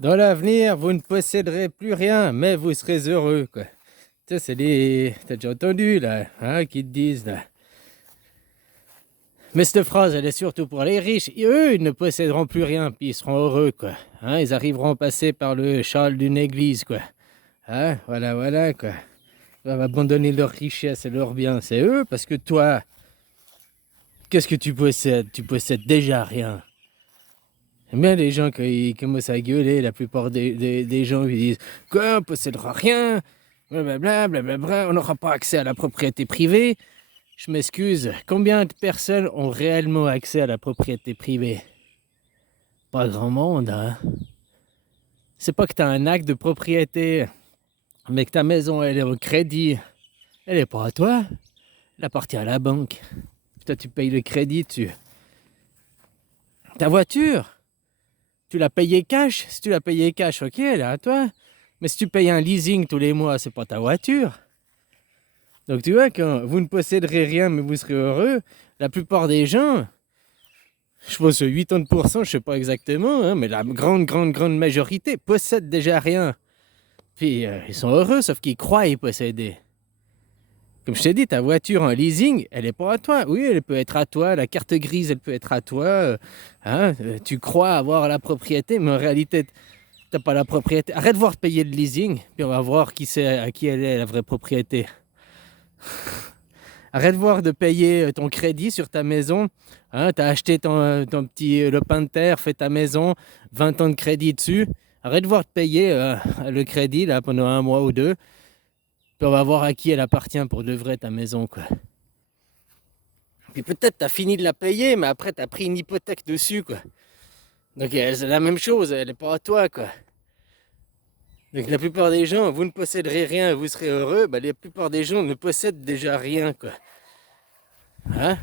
Dans l'avenir, vous ne posséderez plus rien, mais vous serez heureux, quoi. Tu sais, c'est les... T'as déjà entendu, là, hein, qui te disent, là. Mais cette phrase, elle est surtout pour les riches. Et eux, ils ne posséderont plus rien, puis ils seront heureux, quoi. Hein, ils arriveront à passer par le châle d'une église, quoi. Hein, voilà, voilà, quoi. Ils vont abandonner leur richesse et leur bien. C'est eux, parce que toi, qu'est-ce que tu possèdes? Tu possèdes déjà rien. J'aime bien les gens, quand ils commencent à gueuler, la plupart des gens, ils disent quoi, on possédera rien, blablabla, blablabla, on n'aura pas accès à la propriété privée. Je m'excuse, combien de personnes ont réellement accès à la propriété privée? Pas grand monde, hein. C'est pas que tu as un acte de propriété, mais que ta maison, elle est au crédit. Elle est pas à toi, elle appartient à la banque. Toi, tu payes le crédit dessus. Ta voiture, tu l'as payée cash. Si tu l'as payée cash, ok, elle est à toi. Mais si tu payes un leasing tous les mois, c'est pas ta voiture. Donc tu vois, quand vous ne posséderez rien, mais vous serez heureux, la plupart des gens, je pense 80%, je sais pas exactement, hein, mais la grande majorité possèdent déjà rien. Puis ils sont heureux, sauf qu'ils croient y posséder. Comme je t'ai dit, ta voiture en leasing, elle n'est pas à toi. Oui, elle peut être à toi, la carte grise, elle peut être à toi. Tu crois avoir la propriété, mais en réalité, t'as pas la propriété. Arrête de voir payer le leasing, puis on va voir qui c'est, à qui elle est la vraie propriété. Arrête de voir de payer ton crédit sur ta maison. Hein, tu as acheté ton petit lopin de terre, fait ta maison, 20 ans de crédit dessus. Arrête de voir de payer le crédit là, pendant un mois ou deux. Puis on va voir à qui elle appartient pour de vrai ta maison, quoi. Puis peut-être tu as fini de la payer, mais après tu as pris une hypothèque dessus, quoi. Donc c'est la même chose, elle n'est pas à toi, quoi. Donc la plupart des gens, vous ne posséderez rien, vous serez heureux. Ben, la plupart des gens ne possèdent déjà rien, quoi. Hein?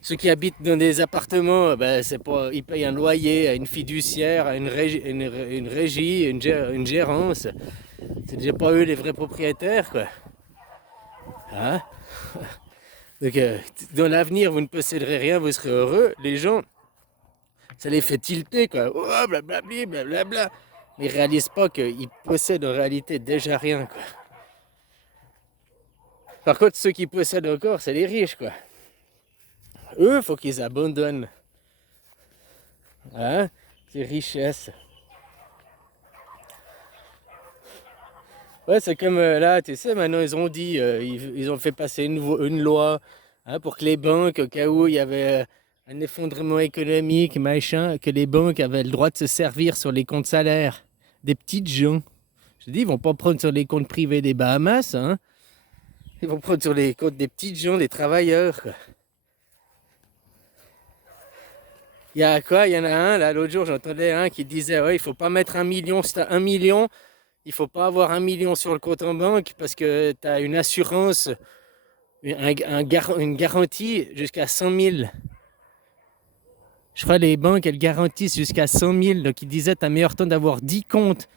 Ceux qui habitent dans des appartements, ben, c'est pas, ils payent un loyer à une fiduciaire, à une régie, une gérance. C'est déjà pas eux les vrais propriétaires, quoi. Hein? Donc, dans l'avenir, vous ne posséderez rien, vous serez heureux. Les gens, ça les fait tilter, quoi. Oh, blablabli, blablabla. Mais ils réalisent pas qu'ils possèdent en réalité déjà rien, quoi. Par contre, ceux qui possèdent encore, c'est les riches, quoi. Eux, faut qu'ils abandonnent. Hein? Ces richesses. Ouais, c'est comme là, tu sais, maintenant ils ont dit, ils ont fait passer une loi, hein, pour que les banques, au cas où il y avait un effondrement économique, machin, que les banques avaient le droit de se servir sur les comptes salaires des petites gens. Je te dis, ils vont pas prendre sur les comptes privés des Bahamas, hein. Ils vont prendre sur les comptes des petites gens, des travailleurs, quoi. Il y a quoi? Il y en a un, là, l'autre jour, j'entendais un qui disait, ouais, il faut pas mettre 1 million, si t'as 1 million, il faut pas avoir 1 million sur le compte en banque parce que tu as une assurance, une garantie jusqu'à 100 000. Je crois que les banques, elles garantissent jusqu'à 100 000. Donc, ils disaient, tu as meilleur temps d'avoir 10 comptes.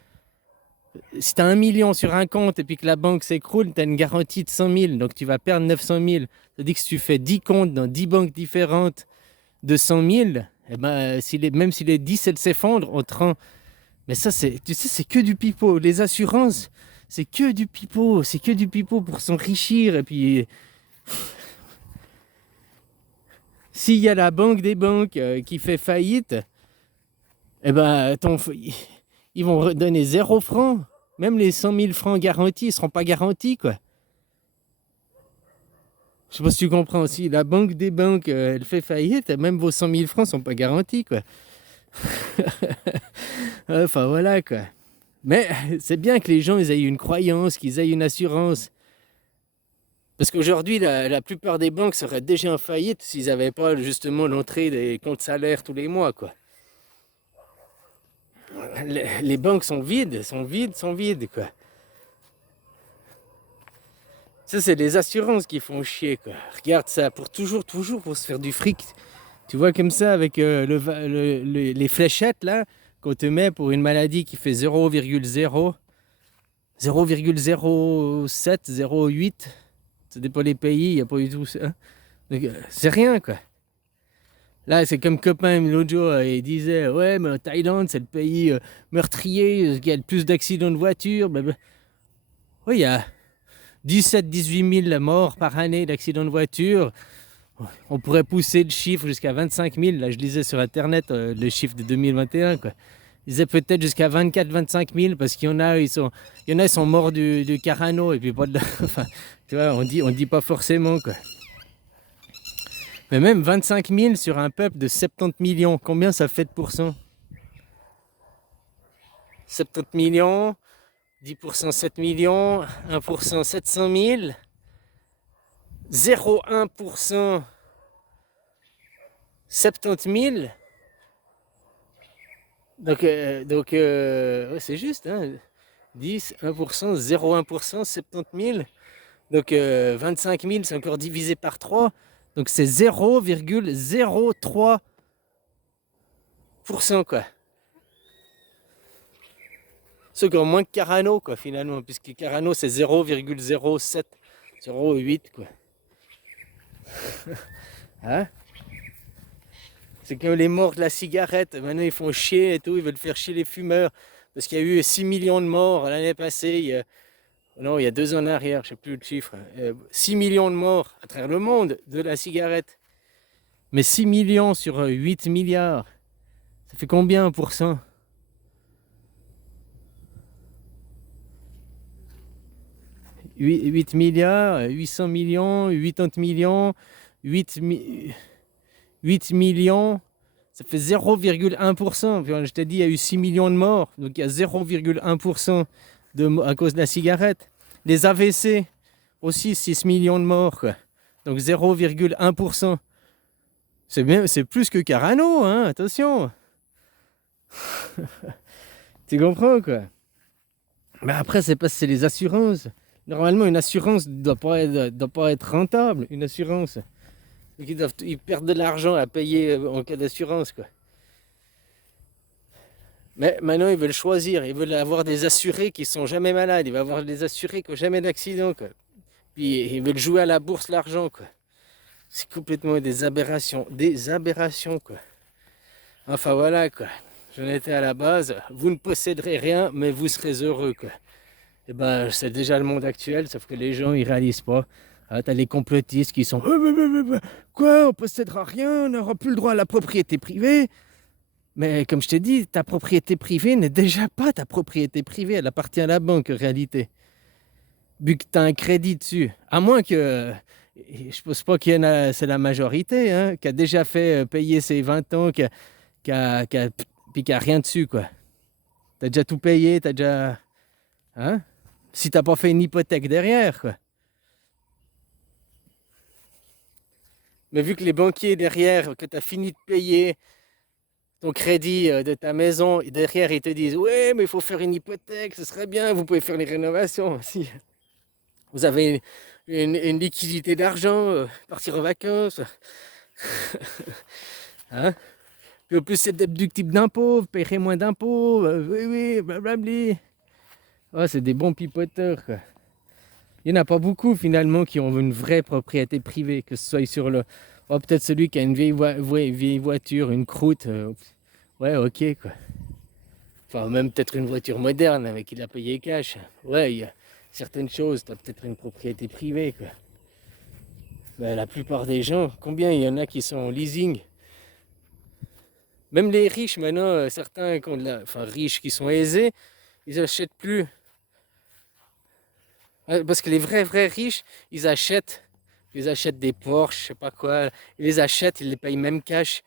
Si tu as 1 million sur un compte et puis que la banque s'écroule, tu as une garantie de 100 000. Donc, tu vas perdre 900 000. C'est-à-dire que si tu fais 10 comptes dans 10 banques différentes de 100 000, eh ben, même si les 10 elles s'effondrent, on te rend. Mais ça, tu sais, c'est que du pipeau. Les assurances, c'est que du pipeau. C'est que du pipeau pour s'enrichir. Et puis, s'il y a la banque des banques qui fait faillite, eh ben, ils vont redonner 0 franc. Même les 100 000 francs garantis ne seront pas garantis, quoi. Je sais pas si tu comprends aussi. La banque des banques, elle fait faillite. Même vos 100 000 francs ne sont pas garantis, quoi. Enfin, voilà, quoi. Mais c'est bien que les gens ils aient une croyance, qu'ils aient une assurance. Parce qu'aujourd'hui, la plupart des banques seraient déjà en faillite s'ils n'avaient pas justement l'entrée des comptes salaires tous les mois, quoi. Les banques sont vides, quoi. Ça, c'est les assurances qui font chier, quoi. Regarde ça, pour toujours, pour se faire du fric. Tu vois comme ça, avec les fléchettes, là, qu'on te met pour une maladie qui fait 0,0, 0,07, 0,8. Ça dépend des pays, il n'y a pas du tout ça. Donc, c'est rien, quoi. Là, c'est comme copain l'autre jour, il disait ouais, mais en Thaïlande, c'est le pays meurtrier, qui a le plus d'accidents de voiture. Blablabla. Oui, il y a 17-18 000 morts par année d'accidents de voiture. On pourrait pousser le chiffre jusqu'à 25 000. Là, je lisais sur Internet le chiffre de 2021, quoi. Ils disaient peut-être jusqu'à 24-25 000 parce qu'il y en a, ils sont morts du Carano et puis pas de. Enfin, tu vois, on dit pas forcément, quoi. Mais même 25 000 sur un peuple de 70 millions, combien ça fait de pourcents? 70 millions, 10% 7 millions, 1% 700 000, 0,1% 70 000. Donc, ouais, c'est juste, hein. 10, 1%, 0,1%, 70 000. Donc 25 000, c'est encore divisé par 3. Donc c'est 0,03%, quoi. C'est encore moins que Carano, quoi, finalement, puisque Carano, c'est 0,07, 0,8, quoi. Hein? C'est comme les morts de la cigarette. Maintenant, ils font chier et tout. Ils veulent faire chier les fumeurs. Parce qu'il y a eu 6 millions de morts l'année passée. Non, il y a 2 ans en arrière, je ne sais plus le chiffre. 6 millions de morts à travers le monde de la cigarette. Mais 6 millions sur 8 milliards, ça fait combien pour cent? 8 milliards, 800 millions, 80 millions, 8 millions, ça fait 0,1%. Je t'ai dit, il y a eu 6 millions de morts, donc il y a 0,1% à cause de la cigarette. Les AVC, aussi 6 millions de morts, quoi. Donc 0,1%. C'est plus que Carano, hein, attention. Tu comprends, quoi. Mais après, c'est parce que c'est les assurances. Normalement, une assurance ne doit pas être rentable, une assurance. Donc ils perdent de l'argent à payer en cas d'assurance, quoi. Mais maintenant, ils veulent choisir. Ils veulent avoir des assurés qui sont jamais malades. Ils veulent avoir des assurés qui n'ont jamais d'accident, quoi. Puis ils veulent jouer à la bourse l'argent, quoi. C'est complètement des aberrations. Des aberrations, quoi. Enfin, voilà, quoi. J'en étais à la base. Vous ne posséderez rien, mais vous serez heureux, quoi. Et ben, c'est déjà le monde actuel, sauf que les gens, ils réalisent pas. Ah, t'as les complotistes qui sont quoi, on possédera rien, on n'aura plus le droit à la propriété privée. Mais comme je t'ai dit, ta propriété privée n'est déjà pas ta propriété privée, elle appartient à la banque en réalité. Vu que tu as un crédit dessus. À moins que, je pense pas qu'il y en a, c'est la majorité, hein, qui a déjà fait payer ses 20 ans, puis qui a rien dessus, quoi. T'as déjà tout payé, t'as déjà. Hein? Si t'as pas fait une hypothèque derrière, quoi. Mais vu que les banquiers derrière, que tu as fini de payer ton crédit de ta maison, et derrière ils te disent ouais, mais il faut faire une hypothèque, ce serait bien, vous pouvez faire les rénovations. Si vous avez une liquidité d'argent, partir en vacances. Hein? Puis en plus, c'est déductible d'impôts, vous payerez moins d'impôts, oui, oui, blablabla. Oh, c'est des bons pipoteurs, quoi. Il n'y en a pas beaucoup finalement qui ont une vraie propriété privée, que ce soit sur le. Oh, peut-être celui qui a une vieille voiture, une croûte. Ouais, ok, quoi. Enfin, même peut-être une voiture moderne avec qui il a payé cash. Ouais, il y a certaines choses, tu as peut-être une propriété privée, quoi. Mais la plupart des gens, combien il y en a qui sont en leasing? Même les riches maintenant, certains qui ont enfin, riches qui sont aisés, ils achètent plus. Parce que les vrais riches, ils achètent des Porsche, je sais pas quoi. Ils les achètent, ils les payent même cash.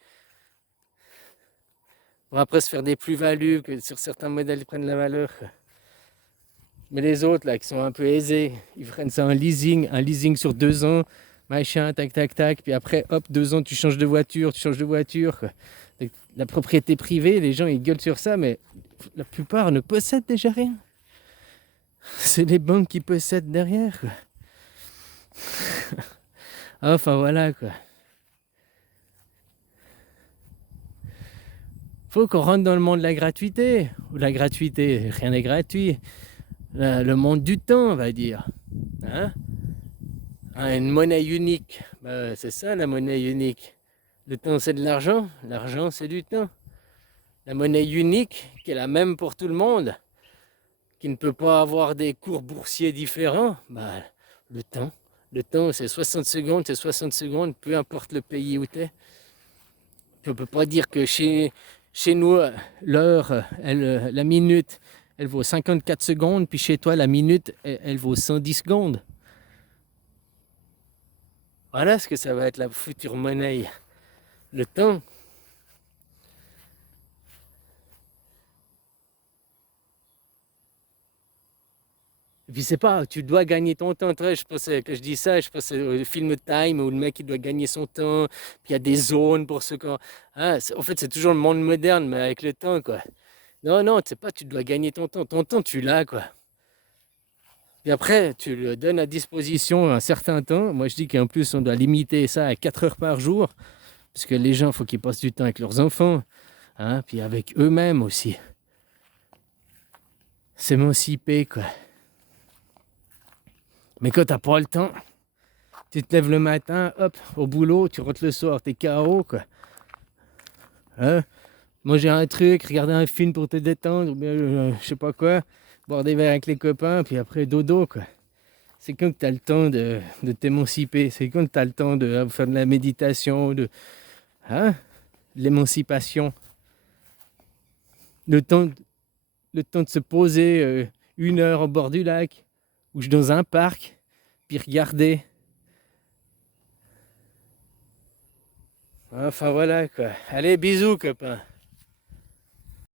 Pour après se faire des plus-values, que sur certains modèles, ils prennent la valeur, quoi. Mais les autres, là, qui sont un peu aisés, ils prennent ça en leasing, un leasing sur 2 ans, machin, tac, tac, tac. Puis après, hop, 2 ans, tu changes de voiture, quoi. Donc, la propriété privée, les gens, ils gueulent sur ça, mais la plupart ne possèdent déjà rien. C'est les banques qui possèdent derrière, quoi. Enfin, voilà, quoi. Faut qu'on rentre dans le monde de la gratuité. Ou la gratuité, rien n'est gratuit. Le monde du temps, on va dire. Hein? Une monnaie unique. C'est ça, la monnaie unique. Le temps, c'est de l'argent. L'argent, c'est du temps. La monnaie unique, qui est la même pour tout le monde, qui ne peut pas avoir des cours boursiers différents, bah, le temps. Le temps, c'est 60 secondes, c'est 60 secondes, peu importe le pays où tu es. On ne peut pas dire que chez nous, l'heure, la minute, elle vaut 54 secondes, puis chez toi, la minute, elle vaut 110 secondes. Voilà ce que ça va être la future monnaie. Le temps. Et puis c'est pas, tu dois gagner ton temps. Je pensais que je dis ça, je pensais au film Time où le mec il doit gagner son temps, puis il y a des zones pour ce qu'on. Hein, en fait, c'est toujours le monde moderne, mais avec le temps, quoi. Non, non, tu sais pas, tu dois gagner ton temps. Ton temps, tu l'as, quoi. Puis après, tu le donnes à disposition un certain temps. Moi, je dis qu'en plus, on doit limiter ça à 4 heures par jour, parce que les gens, il faut qu'ils passent du temps avec leurs enfants, hein, puis avec eux-mêmes aussi. S'émanciper, quoi. Mais quand t'as pas le temps, tu te lèves le matin, hop, au boulot, tu rentres le soir, t'es KO, quoi. Hein? Manger un truc, regarder un film pour te détendre, ou bien je sais pas quoi, boire des verres avec les copains, puis après dodo, quoi. C'est quand que tu as le temps de t'émanciper, c'est quand que tu as le temps de faire de la méditation, hein? L'émancipation. Le temps, le temps de se poser 1 heure au bord du lac, ou dans un parc, puis regarder. Enfin voilà quoi. Allez, bisous copains.